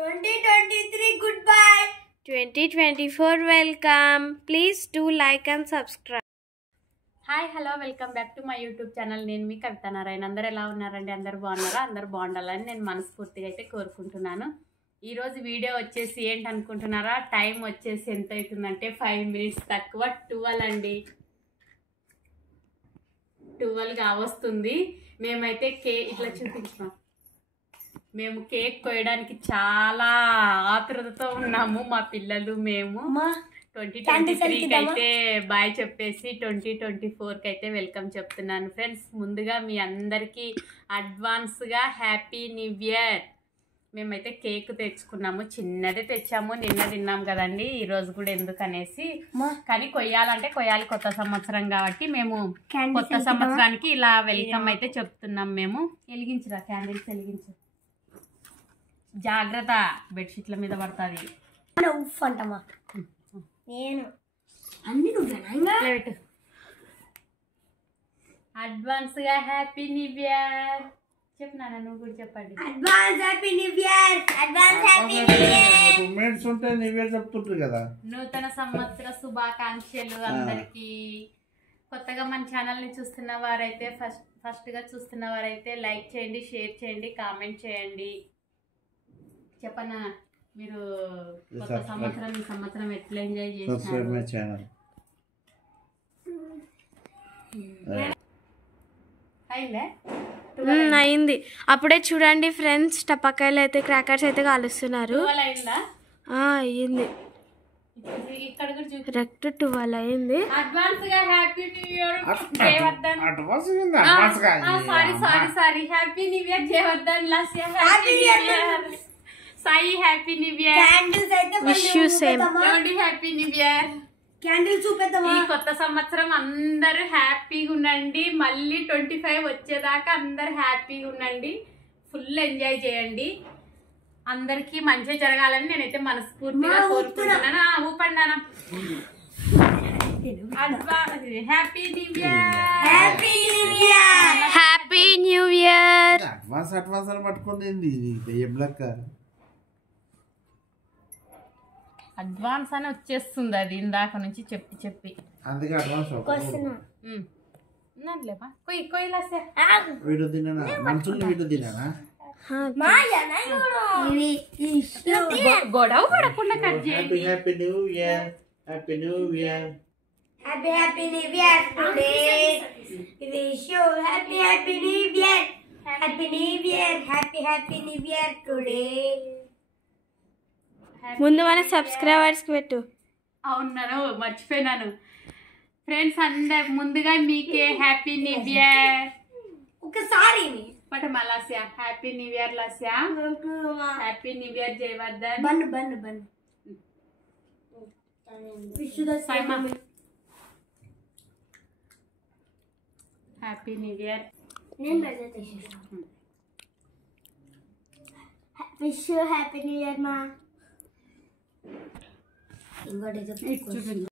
2023 goodbye. 2024 welcome. Please do like and subscribe. Hi hello welcome back to my YouTube channel. నేను మీ కవిత నారాయణ. అందరు ఎలా ఉన్నారండి? అందరు బాగున్నారా? అందరు బాగుండాలని నేను మనస్ఫూర్తిగా అయితే కోరుకుంటున్నాను. ఈరోజు వీడియో వచ్చేసి ఏంటనుకుంటున్నారా? టైం వచ్చేసి ఎంత అవుతుందంటే 5 minutes తక్కువ 12 అండి. 12 కావస్తుంది. మేమైతే ఇట్లా చూపించాం. మేము కేక్ కోయడానికి చాలా ఆతృతతో ఉన్నాము. మా పిల్లలు మేము 2023కి అయితే బాయ్ చెప్పేసి 2024కి అయితే వెల్కమ్ చెప్తున్నాను ఫ్రెండ్స్. ముందుగా మీ అందరికీ అడ్వాన్స్గా హ్యాపీ న్యూ ఇయర్. మేమైతే కేక్ తెచ్చుకున్నాము, చిన్నదే తెచ్చాము. నిన్న తిన్నాం కదండి, ఈరోజు కూడా ఎందుకనేసి. కానీ కొయ్యాలి కొత్త సంవత్సరం కాబట్టి మేము కొత్త సంవత్సరానికి ఇలా వెల్కమ్ అయితే చెప్తున్నాం. మేము వెలిగించరా క్యాండిల్స్, వెలిగించు. జాగ్రత్త, బెడ్షీట్ల మీద పడుతుంది. ఉఫ్ అంటమా నేను అన్ని పెట్టు. అడ్వాన్స్ గా హ్యాపీ న్యూ ఇయర్ చెప్పినా, నువ్వు కూడా చెప్పండి. Advance happy new year. Advance happy new year. Moments ఉంటే న్యూ ఇయర్ చెప్తుంటారు కదా. నూతన సంవత్సర శుభాకాంక్షలు అందరికి. కొత్తగా మన ఛానల్ ని చూస్తున్న వారైతే ఫస్ట్ గా చూస్తున్న వారైతే లైక్ చేయండి, షేర్ చేయండి, కామెంట్ చేయండి. చెప్పన్నా, మీరు కొత్త సంవత్సరం ఈ సంవత్సరం ఎట్లా ఎంజాయ్ చేస్తున్నారు? అయింది అప్పుడే చూడండి ఫ్రెండ్స్. టపాకాయలు అయితే క్రాకర్స్ అయితే కాలుస్తున్నారు. అయ్యింది, కరెక్ట్ 12 అయింది. అడ్వాన్స్ గా happy new year Jayavardhan. Sorry happy new year Jayavardhan. Happy new year Sai. Happy new year. Candles అయితే wish you same. Happy new year. Candles చూపెద్దామా? ఈ కొత్త సంవత్సరం అందరూ హ్యాపీగా ఉండండి. మళ్ళీ 25 వచ్చేదాకా అందరు హ్యాపీగా ఉండండి. ఫుల్ ఎంజాయ్ చేయండి. అందరికి మంచి జరగాలని నేనైతే మనస్ఫూర్తిగా కోరుకుంటున్నాను. ఊపండానా. Happy new year. Happy new year. Happy new year. Advance అని పట్టుకుంది దెయ్యం లెక్క. అడ్వాన్స్ అని వచ్చేస్తుంది అది ఇందాక నుంచి చెప్పి. అందుకే అడ్వాన్స్ వీడియో తిన్నానా? మనుషుల్ని వీడియో తిన్నానా? గొడవ పడకుండా కట్ చేయండి. Happy new year. Happy new year. Happy new year today. Wish you happy new year. Happy new year. Happy new year today. ముందు మన సబ్స్క్రైబర్స్ కి పెట్టు. అవునాను, మర్చిపోయినాను ఫ్రెండ్స్. అందరు ముందుగా మీకే హ్యాపీ న్యూ ఇయర్. ఒకసారి Lasya happy new year. Lasya happy new year Jayavardhan. Bun happy new year. Wish you happy new year మా. ఇంకోటి